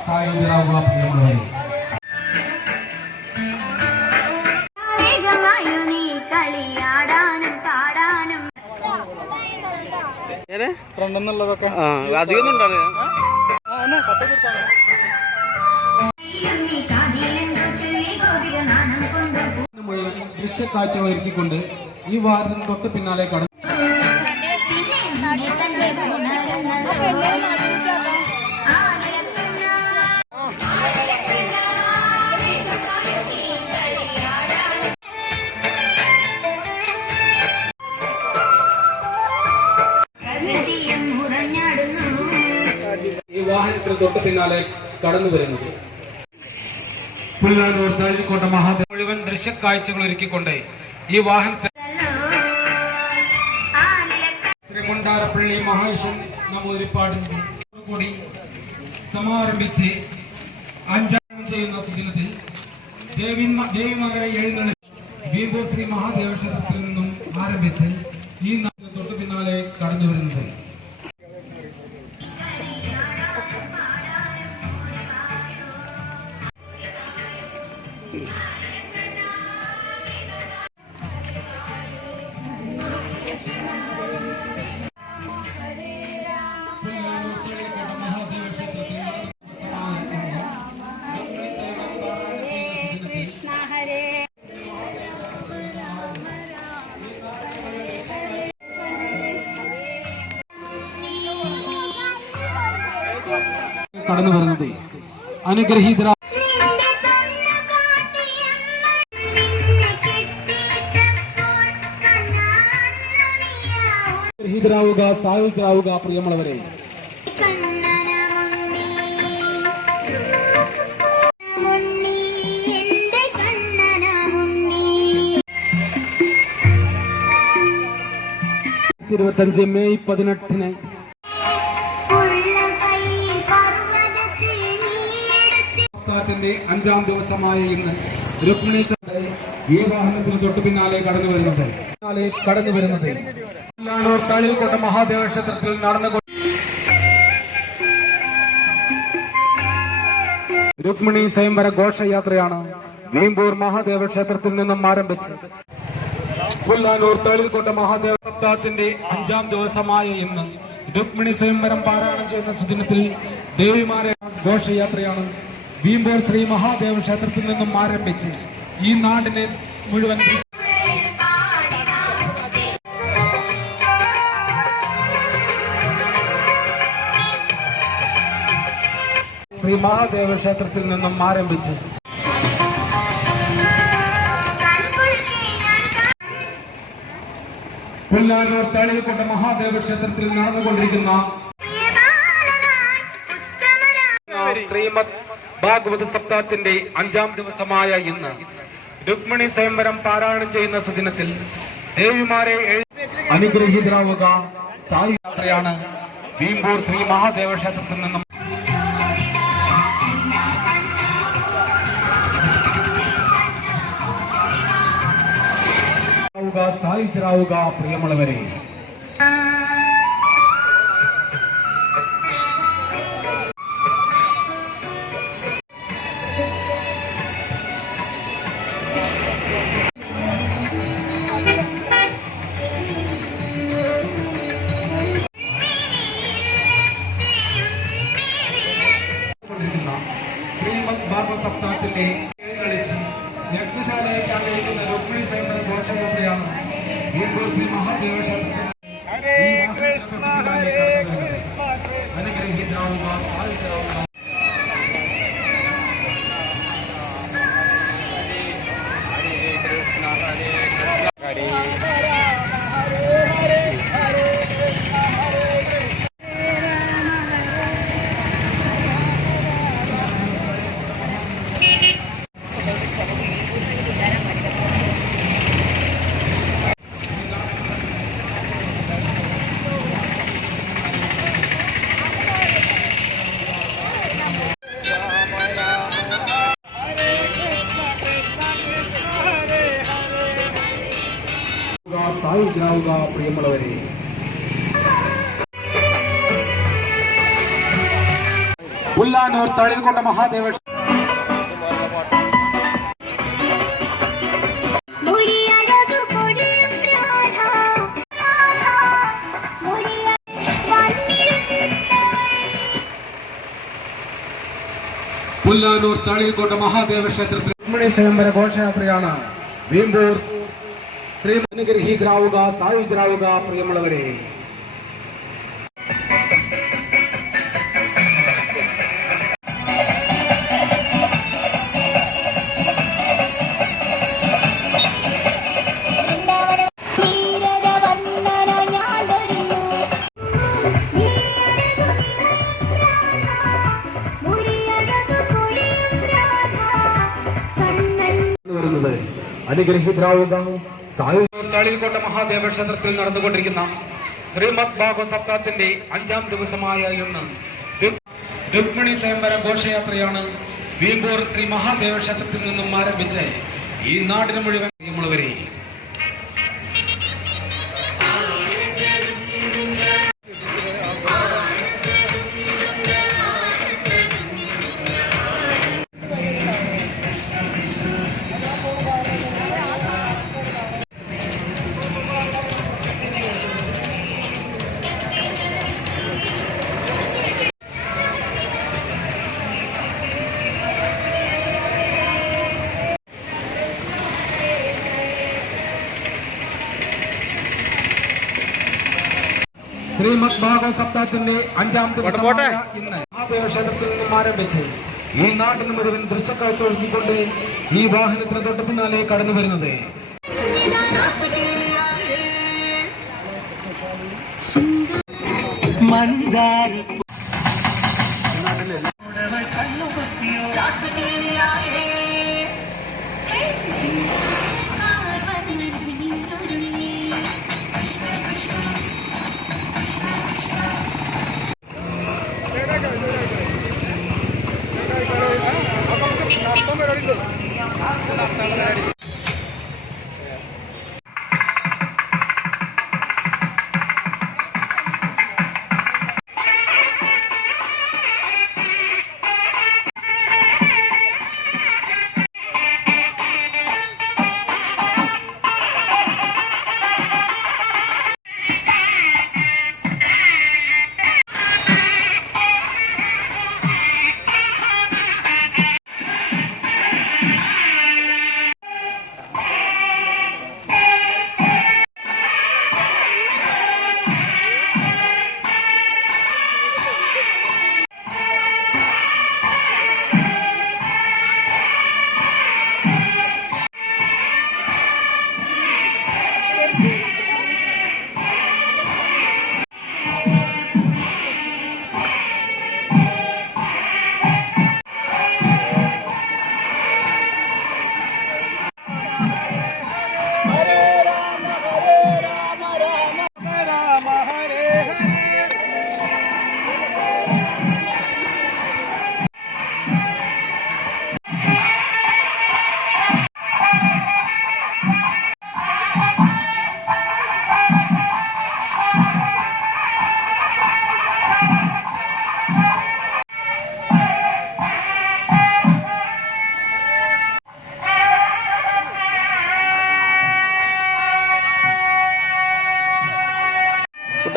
സായുധരാകുക പ്രിയമുള്ളവരെ ഫ്രണ്ടെന്നുള്ളതൊക്കെ അധികം ഉണ്ടാണ് ദൃശ്യക്കാഴ്ചകൾ ഒരുക്കിക്കൊണ്ട് ഈ വാരത്തിന് തൊട്ട് പിന്നാലെ കടന്നു വാഹനത്തിന് തൊട്ട് പിന്നാലെ കടന്നു വരുന്നത്. മുഴുവൻ ദൃശ്യക്കാഴ്ചകൾ ഒരുക്കിക്കൊണ്ട് ഈ വാഹനത്തെ ശ്രീ മുണ്ടാരപ്പള്ളി മഹേഷൻ നമ്പൂതിരിപ്പാടിന്റെ കൂടി സമാരംഭിച്ച് അഞ്ചാം ചെയ്യുന്ന സുദിനത്തിൽ ദേവിന്മ ദേവിമാരായി എഴുന്നള്ളി ബീബോ ശ്രീ മഹാദേവ ക്ഷേത്രത്തിൽ നിന്നും ആരംഭിച്ച് ഈ കടന്നു വരുന്നത്. അനുഗ്രഹീതര അനുഗ്രഹീതരാവുക സായുധരാവുക പ്രിയമുള്ളവരെ. ഇരുപത്തഞ്ച് മെയ് പതിനെട്ടിന് അഞ്ചാം ദിവസമായ ഇന്ന് രുക്മിണീശ്വരന്റെ ഈ വാഹനത്തിന് തൊട്ടു പിന്നാലെ കടന്നു വരുന്നത്. പിന്നാലെ കടന്നു വരുന്നത്. പുല്ലാനൂർ താളിൽക്കോട്ട മഹാദേവ ക്ഷേത്രത്തിൽ നടന്നു രുക്മിണി സ്വയംവര ഘോഷയാത്രയാണ് വീമ്പൂർ മഹാദേവ ക്ഷേത്രത്തിൽ നിന്നും ആരംഭിച്ച് പുല്ലാനൂർ തളിൽക്കോട്ട മഹാദേവ സപ്താഹത്തിന്റെ അഞ്ചാം ദിവസമായ ഇന്ന് രുക്മിണി സ്വയംവരം പാരായണം ചെയ്യുന്ന സുദിനത്തിൽ ദേവിമാരെ ഘോഷയാത്രയാണ് വീമ്പൂർ ശ്രീ മഹാദേവ ക്ഷേത്രത്തിൽ നിന്നും ആരംഭിച്ച് ഈ നാടിനെ മുഴുവൻ ശ്രീ മഹാദേവ ക്ഷേത്രത്തിൽ നിന്നും ആരംഭിച്ച് പുല്ലാനൂർ തളിയക്കോട്ട മഹാദേവ ക്ഷേത്രത്തിൽ നടന്നുകൊണ്ടിരിക്കുന്ന ശ്രീമദ് ഭാഗവത സപ്താഹത്തിന്റെ അഞ്ചാം ദിവസമായ ഇന്ന് രുക്മിണി സ്വയംവരം പാരായണം ചെയ്യുന്ന സുദിനത്തിൽ ദേവിമാരെ അനുഗ്രഹീതരാവുക. സായി യാത്രയാണ് വീമ്പൂർ ശ്രീ മഹാദേവ ക്ഷേത്രത്തിൽ നിന്നും ആവുക, സായുജ്യരാവുക പ്രിയമുള്ളവരെ. ശ്രീമദ് ഭാഗവത സപ്താഹത്തിന്റെ ശ്രീ മഹാദേവ സായുജ്യരാവുക പ്രിയമുള്ളവരെ പുല്ലാനൂർ തളിൽക്കൊണ്ട മഹാദേവ മുടിയഴകു പൊടിയും രാധ രാധ മുടിയ വന്നിരുന്നവൾ പുല്ലാനൂർ തളിൽക്കോട്ട മഹാദേവ ക്ഷേത്രത്തിൽ രുക്മിണി സ്വയംവര ഘോഷയാത്രയാണ് വീമ്പൂർ ശ്രീ അനുഗ്രഹീതരാവുക സായുജരാവുക പ്രിയമുള്ളവരെ അനുഗ്രഹീതരാവുക സായുജ തളിൽക്കോട്ട മഹാദേവ ക്ഷേത്രത്തിൽ നടന്നുകൊണ്ടിരിക്കുന്ന ശ്രീമദ് ഭാഗവ സപ്താഹത്തിന്റെ അഞ്ചാം ദിവസമായ ഇന്ന് രുക്- രുക്മിണി സ്വയംവര ഘോഷയാത്രയാണ് വീമ്പൂർ ശ്രീ മഹാദേവ ക്ഷേത്രത്തിൽ നിന്നും ആരംഭിച്ച് ഈ നാടിന് മുഴുവൻ പ്രിയമുള്ളവരെ ശ്രീമദ് ഭാഗവത സപ്താഹത്തിന്റെ അഞ്ചാം ദിവസമായ ഇന്ന് മഹാദേവ ക്ഷേത്രത്തിൽ നിന്നും ആരംഭിച്ച് ഈ നാട്ടിന് മുഴുവൻ ദൃശ്യക്കാഴ്ച ഒഴുക്കിക്കൊണ്ട് ഈ വാഹനത്തിന് തൊട്ട് പിന്നാലെ കടന്നു വരുന്നത്. മന്ദാര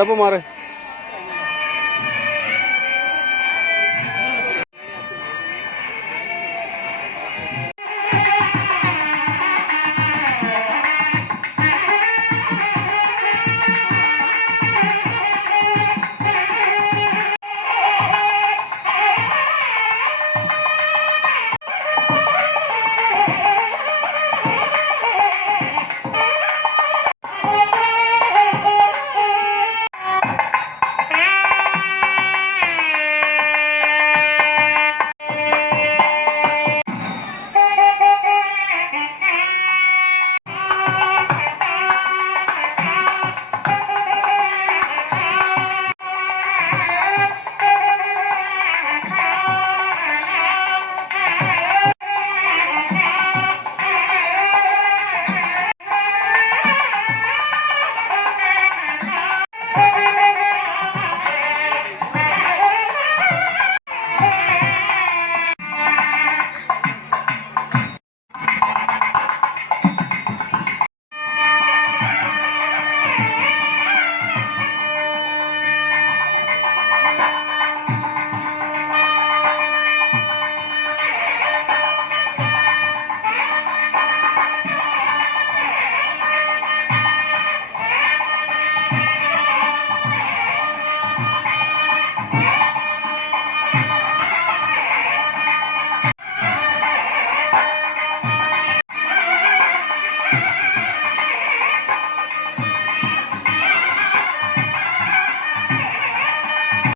डब मारे।